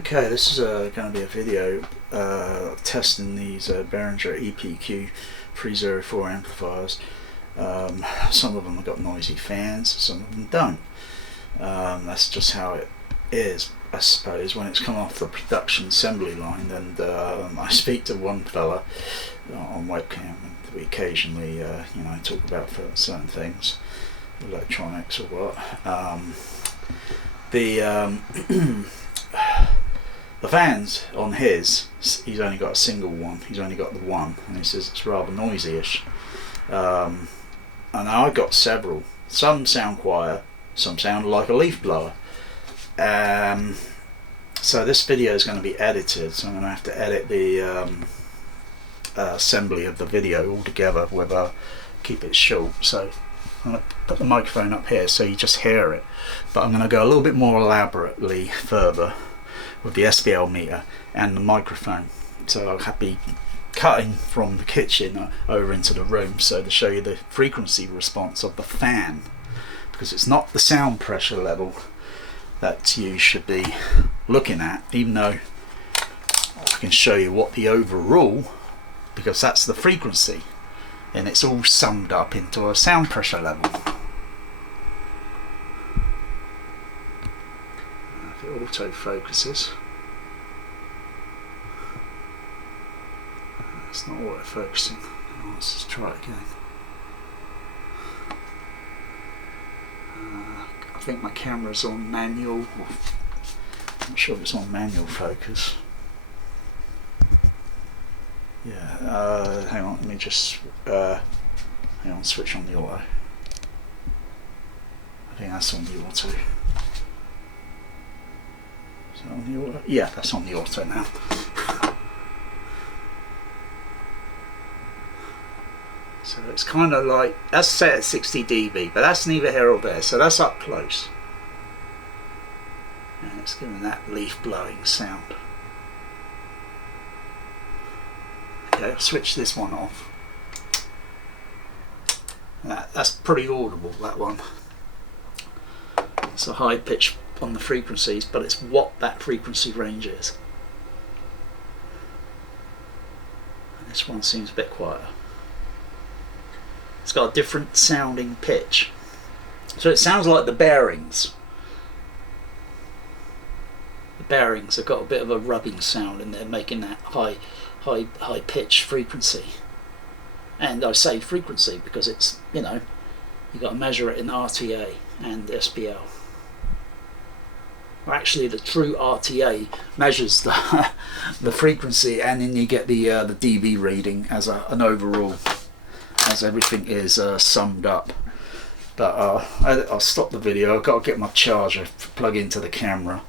Okay, this is going to be a video testing these Behringer EPQ304 amplifiers. Some of them have got noisy fans, some of them don't. That's just how it is, I suppose, when it's come off the production assembly line. And I speak to one fella on webcam, and we occasionally talk about certain things, electronics or what. The fans on his, he's only got a single one, he's only got the one, and he says it's rather noisy-ish. And I got several. Some sound quiet, some sound like a leaf blower. So this video is going to be edited, so I'm going to have to edit the assembly of the video altogether with keep it short. So I'm going to put the microphone up here so you just hear it, but I'm going to go a little bit more elaborately further with the SBL meter and the microphone. So I'll be cutting from the kitchen over into the room, so to show you the frequency response of the fan, because it's not the sound pressure level that you should be looking at, even though I can show you what the overall, because that's the frequency and it's all summed up into a sound pressure level. If it auto focuses, it's not auto focusing. Let's just try it again. I think my camera's on manual. I'm not sure if it's on manual focus. Yeah, hang on, let me just switch on the auto. I think that's on the auto. Is that on the auto? Yeah, that's on the auto now. So it's kind of like, that's set at 60 dB, but that's neither here or there, so that's up close. And it's giving that leaf blowing sound. Okay, I'll switch this one off. That's pretty audible, that one. It's a high pitch on the frequencies, but it's what that frequency range is. And this one seems a bit quieter. It's got a different sounding pitch, so it sounds like the bearings. The bearings have got a bit of a rubbing sound in there, making that high pitch frequency. And I say frequency because it's, you've got to measure it in RTA and SBL. Well, actually, the true RTA measures the frequency, and then you get the dB reading as an overall, as everything is summed up. But I'll stop the video. I've got to get my charger to plug into the camera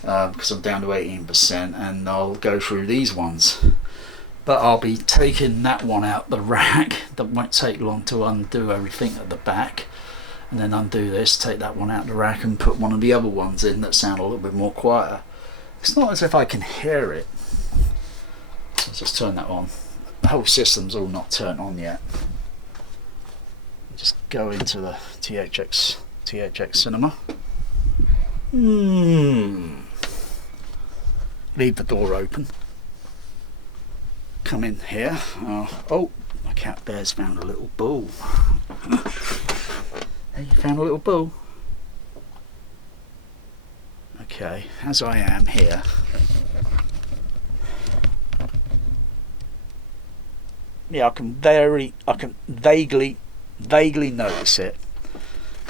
because I'm down to 18%, and I'll go through these ones. But I'll be taking that one out the rack. That won't take long to undo everything at the back, and then undo this, take that one out the rack, and put one of the other ones in that sound a little bit more quieter. It's not as if I can hear it. So I'll just turn that on. The whole system's all not turned on yet. Just go into the THX Cinema. Leave the door open. Come in here. Oh, my cat bear's found a little ball. Hey, you found a little ball? Okay, as I am here. Yeah, I can vaguely notice it.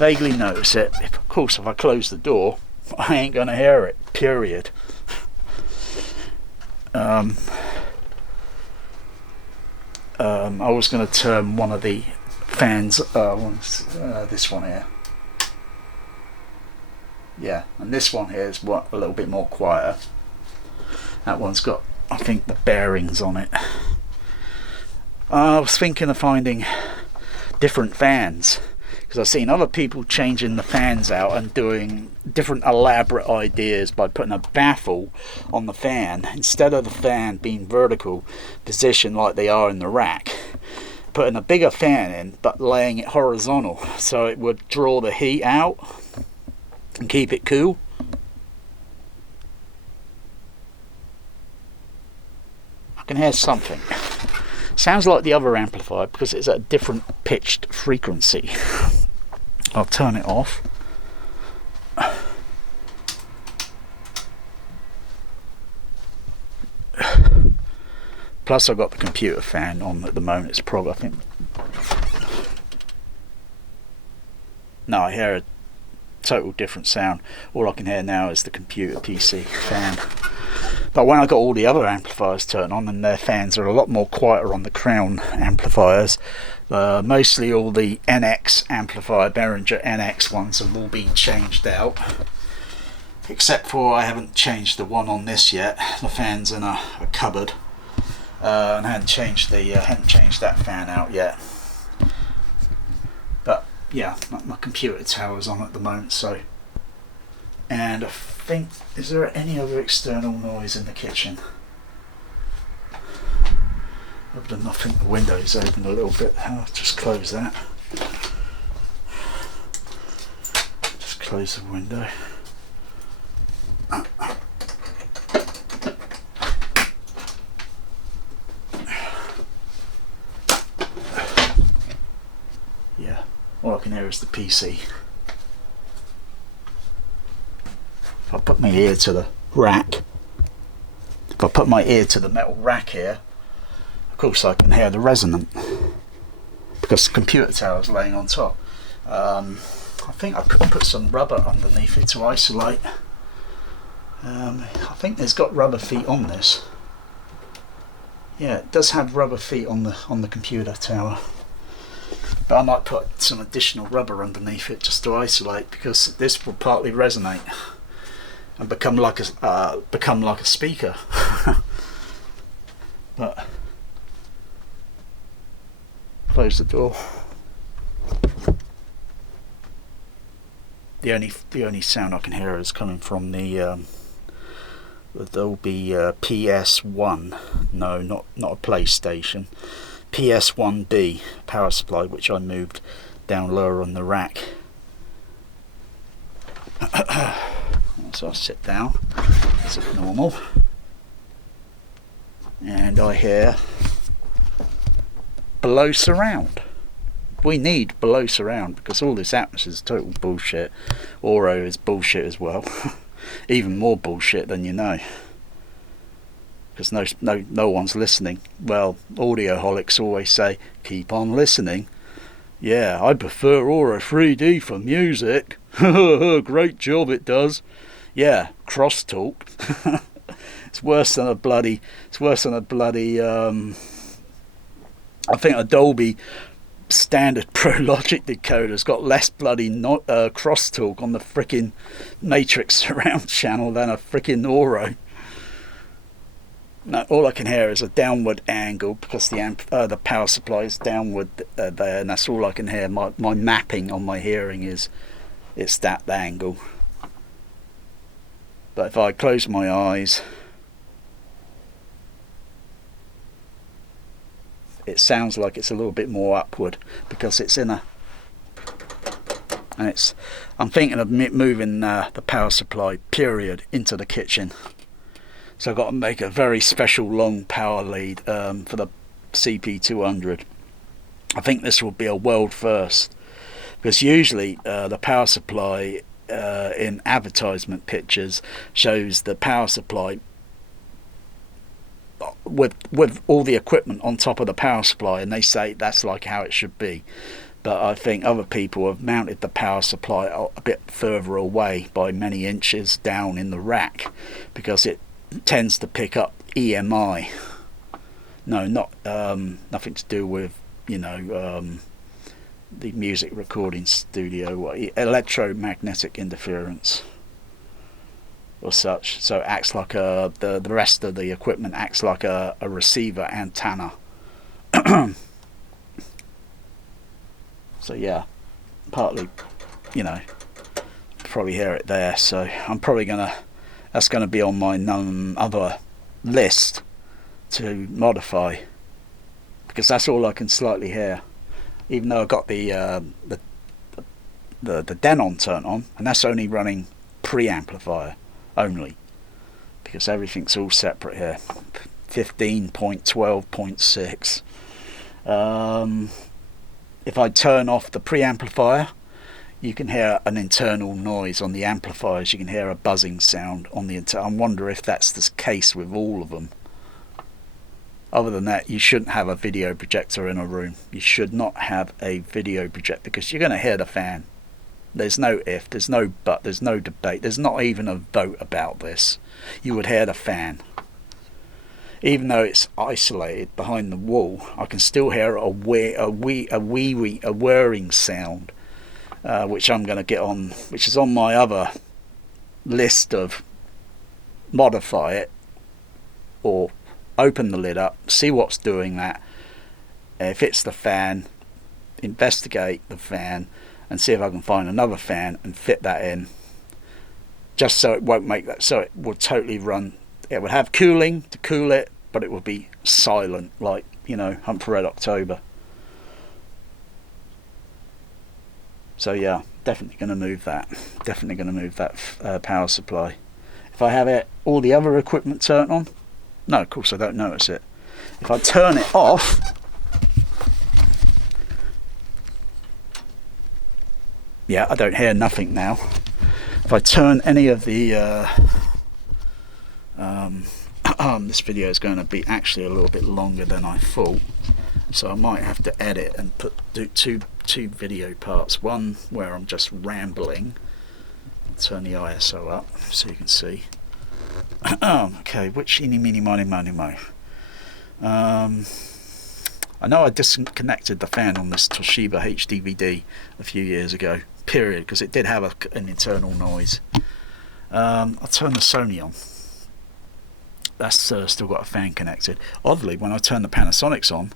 Of course, if I close the door, I ain't gonna hear it. Period. I was going to turn one of the fans. This one here. Yeah, and this one here is a little bit more quieter. That one's got, I think, the bearings on it. I was thinking of finding different fans, because I've seen other people changing the fans out and doing different elaborate ideas by putting a baffle on the fan instead of the fan being vertical position like they are in the rack, putting a bigger fan in but laying it horizontal so it would draw the heat out and keep it cool. can hear something. Sounds like the other amplifier because it's at a different pitched frequency. I'll turn it off. Plus I've got the computer fan on at the moment. It's probably, I think, no, I hear a total different sound. All I can hear now is the computer PC fan. But when I got all the other amplifiers turned on, and their fans are a lot more quieter on the Crown amplifiers, mostly all the NX amplifier, Behringer NX ones have all been changed out. Except for I haven't changed the one on this yet. The fan's in a cupboard. And I hadn't changed that fan out yet. But yeah, my computer tower's on at the moment, so. And I think, is there any other external noise in the kitchen? Other than I think the window's open a little bit. I'll just close that. Just close the window. Yeah, all I can hear is the PC. If I put my ear to the rack, if I put my ear to the metal rack here, of course I can hear the resonant because the computer tower is laying on top. I think I could put some rubber underneath it to isolate. I think there's got rubber feet on this. Yeah, it does have rubber feet on the computer tower. But I might put some additional rubber underneath it just to isolate, because this will partly resonate and become like a speaker. But close the door. The only sound I can hear is coming from the there'll be PS1. No, not a PlayStation. PS1B power supply, which I moved down lower on the rack. So I'll sit down as normal, and I hear below surround. We need below surround because all this atmosphere is total bullshit. Oro is bullshit as well. Even more bullshit than you know, because no one's listening. Well, audioholics always say keep on listening. Yeah, I prefer Oro 3D for music. Great job it does. Yeah, crosstalk. It's worse than a bloody I think a Dolby standard Pro Logic decoder's got less bloody crosstalk on the frickin' Matrix surround channel than a frickin' Oro. No, all I can hear is a downward angle because the power supply is downward there, and that's all I can hear. My mapping on my hearing is it's that angle. But if I close my eyes, it sounds like it's a little bit more upward because it's in a, and it's, I'm thinking of moving the power supply period into the kitchen. So I've got to make a very special long power lead for the CP200. I think this will be a world first, because usually the power supply in advertisement pictures shows the power supply with all the equipment on top of the power supply, and they say that's like how it should be. But I think other people have mounted the power supply a bit further away by many inches down in the rack, because it tends to pick up EMI. No, not nothing to do with, you know, the music recording studio, electromagnetic interference or such. So it acts like the rest of the equipment acts like a receiver antenna. So yeah, partly, you know, probably hear it there. So I'm probably that's gonna be on my other list to modify, because that's all I can slightly hear, even though I've got the Denon turned on, and that's only running preamplifier only, because everything's all separate here. 15.12.6. If I turn off the preamplifier, you can hear an internal noise on the amplifiers. You can hear a buzzing sound on the I wonder if that's the case with all of them. Other than that, you shouldn't have a video projector in a room. You should not have a video projector because you're going to hear the fan. There's no if, there's no but, there's no debate. There's not even a vote about this. You would hear the fan. Even though it's isolated behind the wall, I can still hear a whirring sound, which I'm going to get on, which is on my other list of modify it or open the lid up, see what's doing that. If it's the fan, investigate the fan and see if I can find another fan and fit that in, just so it won't make that, so it will totally run. It would have cooling to cool it, but it would be silent, like, you know, Humphrey Red October. So yeah, definitely going to move that. Definitely going to move that power supply. If I have it, all the other equipment turned on, no, of course I don't notice it. If I turn it off, yeah, I don't hear nothing now. If I turn any of the this video is going to be actually a little bit longer than I thought, so I might have to edit and do two video parts. One where I'm just rambling. Turn the ISO up so you can see. Okay, which eeny meeny miny money mo. I know I disconnected the fan on this Toshiba HDVD a few years ago, period, because it did have an internal noise. I'll turn the Sony on. That's still got a fan connected. Oddly, when I turn the Panasonics on,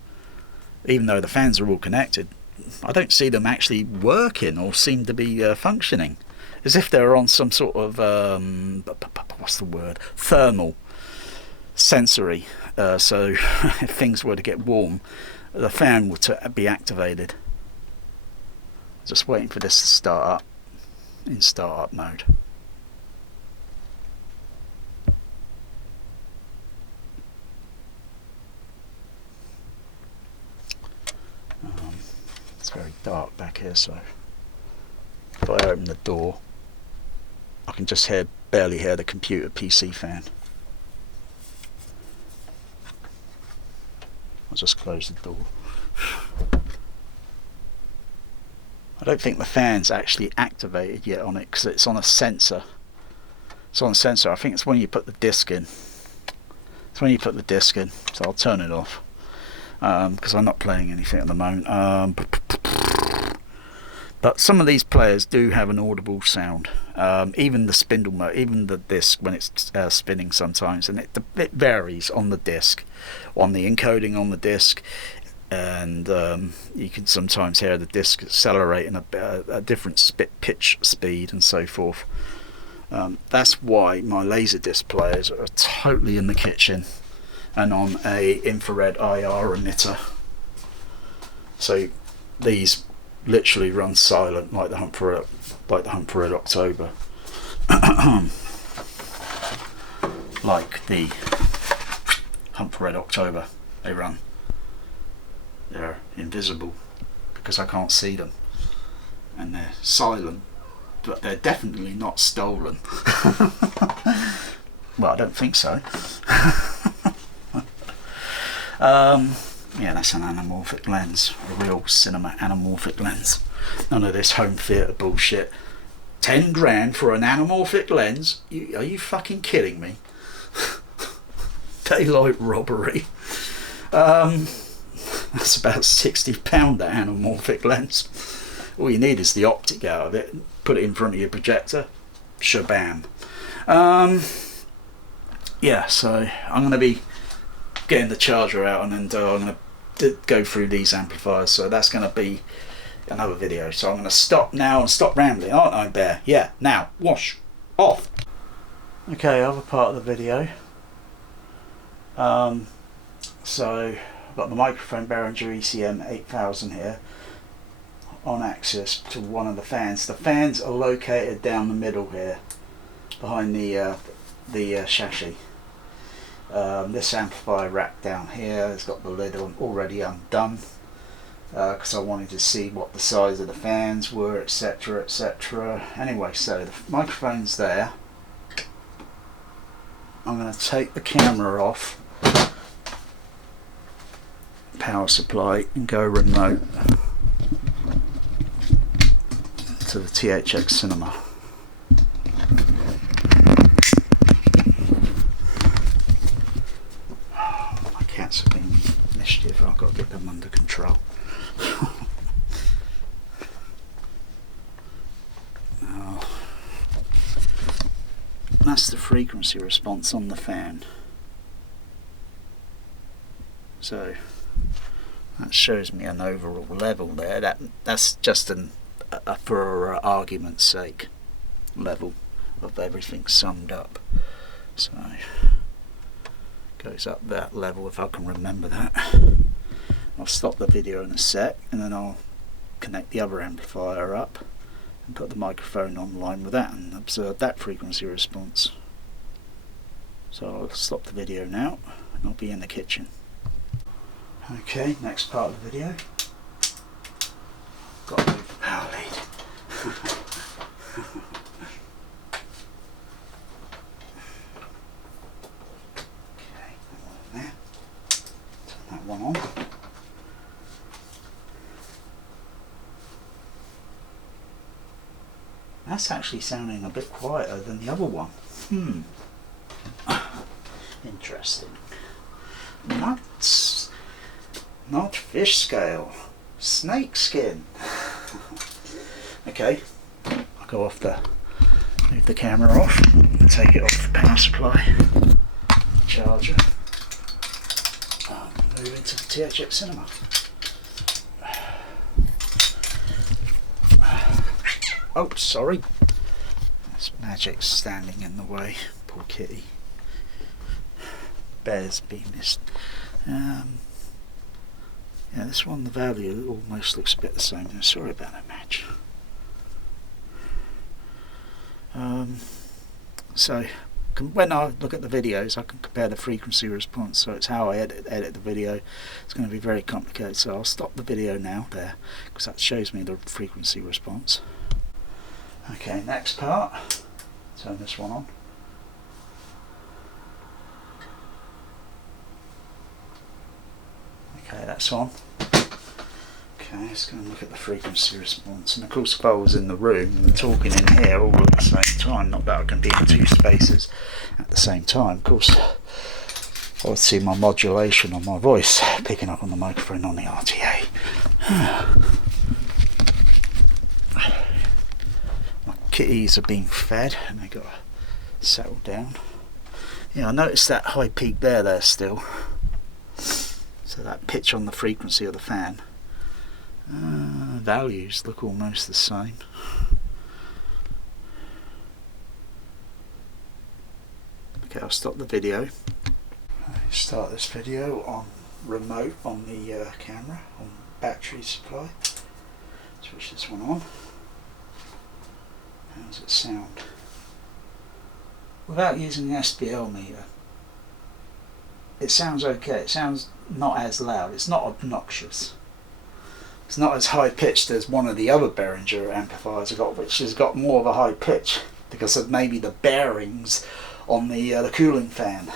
even though the fans are all connected, I don't see them actually working or seem to be functioning. As if they're on some sort of what's the word? Thermal sensory. So if things were to get warm, the fan would be activated. Just waiting for this to start up in startup mode. It's very dark back here, so if I open the door, I can just barely hear the computer PC fan. I'll just close the door. I don't think the fan's actually activated yet on it because it's on a sensor. It's on a sensor. I think it's when you put the disc in. It's when you put the disc in. So I'll turn it off because I'm not playing anything at the moment. But some of these players do have an audible sound. Even the spindle motor, even the disc when it's spinning sometimes, and it varies on the disc, on the encoding on the disc, and you can sometimes hear the disc accelerating a different pitch speed and so forth. That's why my Laserdisc players are totally in the kitchen and on a infrared IR emitter. So these literally run silent like the Humphrey Red October. Like the Humphrey Red October, they run. They're invisible because I can't see them, and they're silent, but they're definitely not stolen. Well, I don't think so. Yeah, that's an anamorphic lens, a real cinema anamorphic lens. None of this home theatre bullshit. 10 grand for an anamorphic lens? Are you fucking kidding me? Daylight robbery. That's about £60, that anamorphic lens. All you need is the optic out of it, put it in front of your projector, shabam. Yeah, so I'm going to be getting the charger out, and then I'm going to go through these amplifiers, so that's going to be another video. So I'm going to stop now and stop rambling, aren't I, Bear? Yeah, now, wash, off. Okay, other part of the video. So I've got the microphone Behringer ECM 8000 here on access to one of the fans. The fans are located down the middle here behind the chassis. This amplifier rack down here has got the lid on, already undone, because I wanted to see what the size of the fans were, etc, etc. Anyway, so the microphone's there. I'm going to take the camera off, power supply, and go remote to the THX Cinema. My cats have been mischief, I've got to get them under control. Now, that's the frequency response on the fan. So that shows me an overall level there. That's just for argument's sake, level of everything summed up. So goes up that level if I can remember that. I'll stop the video in a sec, and then I'll connect the other amplifier up and put the microphone online with that and observe that frequency response. So I'll stop the video now and I'll be in the kitchen. Okay, next part of the video. Got to move the power lead. Okay, that one there. Turn that one on. That's actually sounding a bit quieter than the other one. Interesting. Nuts. Not fish scale. Snake skin. Okay, I'll go off move the camera off and take it off the power supply, charger, and move into the THX Cinema. Oh, sorry. That's Magic standing in the way. Poor kitty. Bear's been missed. Yeah, this one, the value almost looks a bit the same. Sorry about that, Madge. So when I look at the videos, I can compare the frequency response. So it's how I edit the video. It's going to be very complicated. So I'll stop the video now there, because that shows me the frequency response. Okay, next part. Turn this one on. Okay, that's on. Okay, let's go and look at the frequency response. And of course, if I was in the room and talking in here all at the same time, not that I can be in two spaces at the same time, of course, I would see my modulation on my voice picking up on the microphone on the RTA. My kitties are being fed and they got to settle down. Yeah, I noticed that high peak there still. So that pitch on the frequency of the fan. Values look almost the same. Okay, I'll stop the video. Start this video on remote on the camera, on battery supply. Switch this one on. How does it sound? Without using the SPL meter, it sounds okay. It sounds not as loud. It's not obnoxious. It's not as high pitched as one of the other Behringer amplifiers I've got, which has got more of a high pitch because of maybe the bearings on the cooling fan.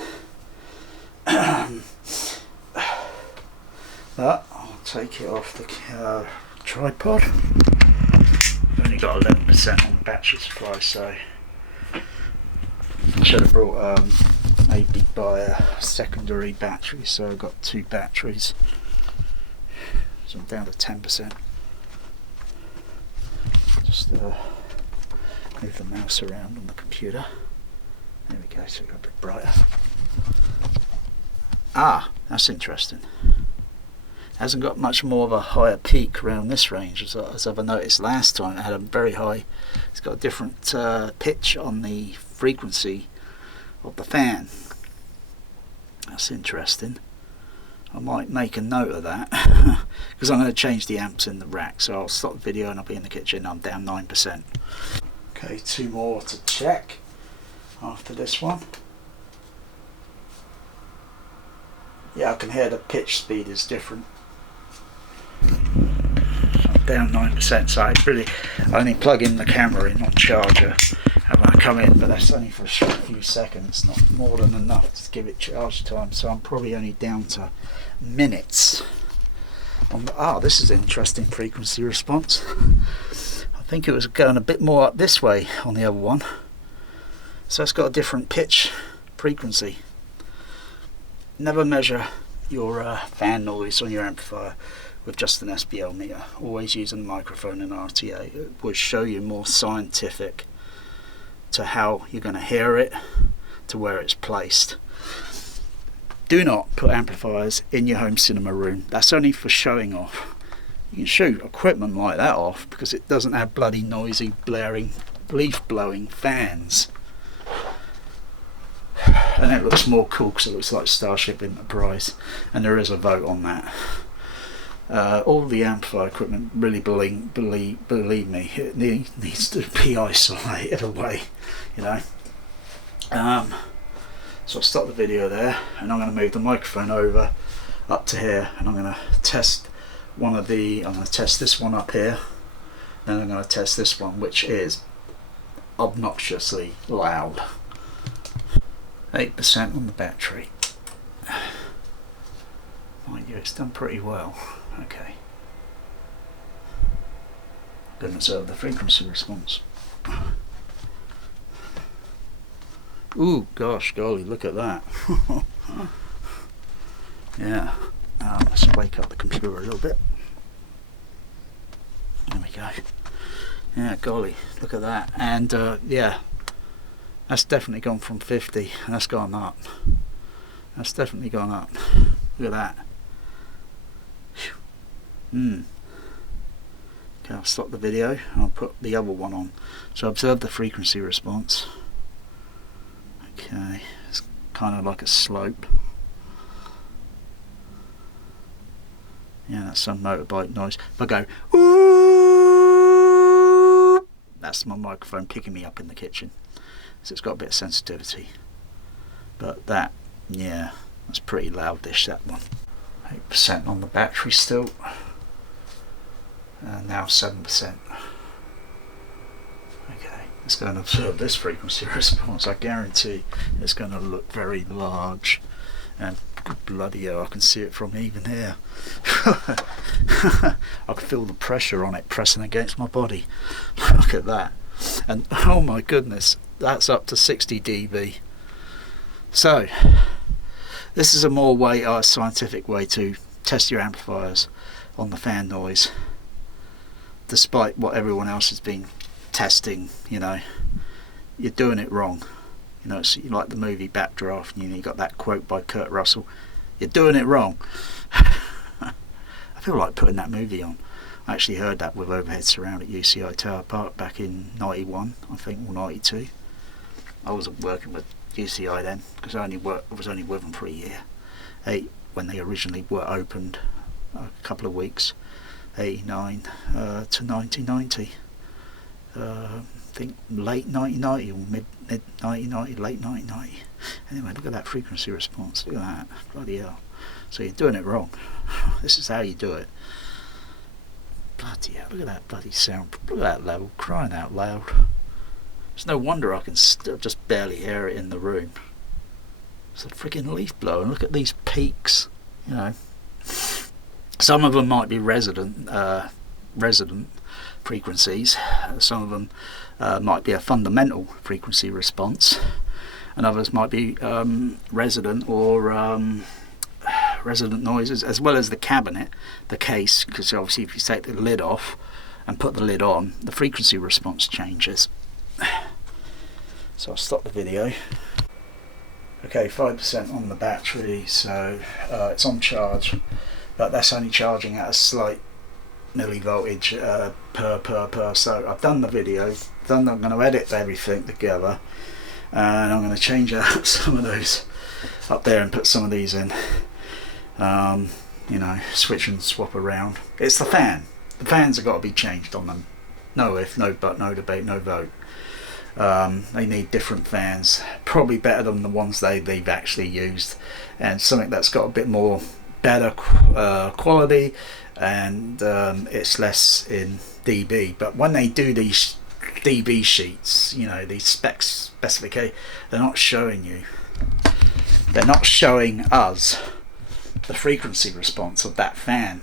But I'll take it off the tripod. I've only got 11% on the battery supply, so I should have brought maybe buy a secondary battery, so I've got two batteries. So I'm down to 10%. Just move the mouse around on the computer. There we go, so it got a bit brighter. Ah, that's interesting. Hasn't got much more of a higher peak around this range as I've noticed last time. It had a very high, it's got a different pitch on the frequency of the fan. That's interesting. I might make a note of that because I'm going to change the amps in the rack. So I'll stop the video and I'll be in the kitchen. I'm down 9%. Okay, two more to check after this one. Yeah, I can hear the pitch speed is different. I'm down 9%, so it's really, I only plug in the camera in on charger and when I come in, but that's only for a few seconds, not more than enough to give it charge time, so I'm probably only down to minutes. This is interesting frequency response. I think it was going a bit more up this way on the other one, so it's got a different pitch frequency. Never measure your fan noise on your amplifier with just an SPL meter. Always use a microphone and RTA. It will show you more scientific to how you're going to hear it, to where it's placed. Do not put amplifiers in your home cinema room. That's only for showing off. You can show equipment like that off because it doesn't have bloody noisy, blaring, leaf blowing fans. And it looks more cool because it looks like Starship Enterprise, and there is a vote on that. All the amplifier equipment, really believe me, it needs to be isolated away, you know. So I'll stop the video there, and I'm going to move the microphone over up to here, and I'm going to test I'm going to test this one up here, then I'm going to test this one, which is obnoxiously loud. 8% on the battery. Mind you, it's done pretty well. Okay. Going to observe the frequency response. Ooh, gosh, golly, look at that. Yeah. Let's wake up the computer a little bit. There we go. Yeah, golly, look at that. And yeah, that's definitely gone from 50, and that's gone up. That's definitely gone up. Look at that. Okay, I'll stop the video and I'll put the other one on. So observe the frequency response. Okay, it's kind of like a slope. Yeah, that's some motorbike noise. If I go, ooh, that's my microphone picking me up in the kitchen. So it's got a bit of sensitivity. But that, yeah, that's pretty loudish, that one. 8% on the battery still. Now 7%. Okay, it's going to observe this frequency response. I guarantee it's going to look very large. And bloody hell, I can see it from even here. I can feel the pressure on it pressing against my body. Look at that. And oh my goodness, that's up to 60 dB. So this is a more scientific way to test your amplifiers on the fan noise, despite what everyone else has been testing. You know, you're doing it wrong. You know, it's like the movie Backdraft, and you got that quote by Kurt Russell, you're doing it wrong. I feel like putting that movie on. I actually heard that with Overhead Surround at UCI Tower Park back in 91, I think, or 92. I wasn't working with UCI then, because I was only with them for a year. When they originally were opened, a couple of weeks, 89 to 1990. I think late 1990 or mid 1990, late 1990. Anyway, look at that frequency response. Look at that, bloody hell. So you're doing it wrong. This is how you do it. Bloody hell, look at that bloody sound. Look at that level, crying out loud. It's no wonder I can still just barely hear it in the room. It's a freaking leaf blower, and look at these peaks, you know. Some of them might be resident frequencies, some of them might be a fundamental frequency response, and others might be resident or resident noises, as well as the cabinet, the case, because obviously if you take the lid off and put the lid on, the frequency response changes. So I'll stop the video. Okay, 5% on the battery, so it's on charge, but that's only charging at a slight millivoltage per. So I've done the video, I'm going to edit everything together, and I'm going to change out some of those up there and put some of these in. You know, switch and swap around. It's the fan. The fans have got to be changed on them. No if, no but, no debate, no vote. They need different fans, probably better than the ones they've actually used, and something that's got a bit more better quality, and it's less in dB. But when they do these dB sheets, you know, these specifications, they're not showing you, they're not showing us the frequency response of that fan.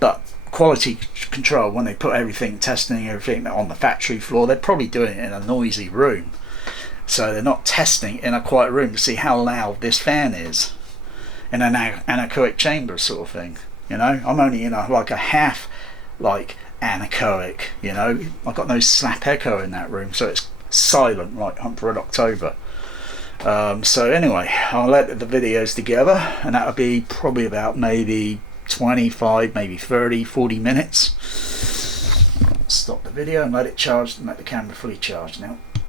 But quality control, when they put everything, testing everything on the factory floor, they're probably doing it in a noisy room, so they're not testing in a quiet room to see how loud this fan is in an anechoic chamber sort of thing. You know, I'm only in a half anechoic, you know, I've got no slap echo in that room, so it's silent like Hunt for Red October. So anyway, I'll edit the videos together, and that'll be probably about maybe 25, maybe 30, 40 minutes. Stop the video and let it charge and let the camera fully charge now.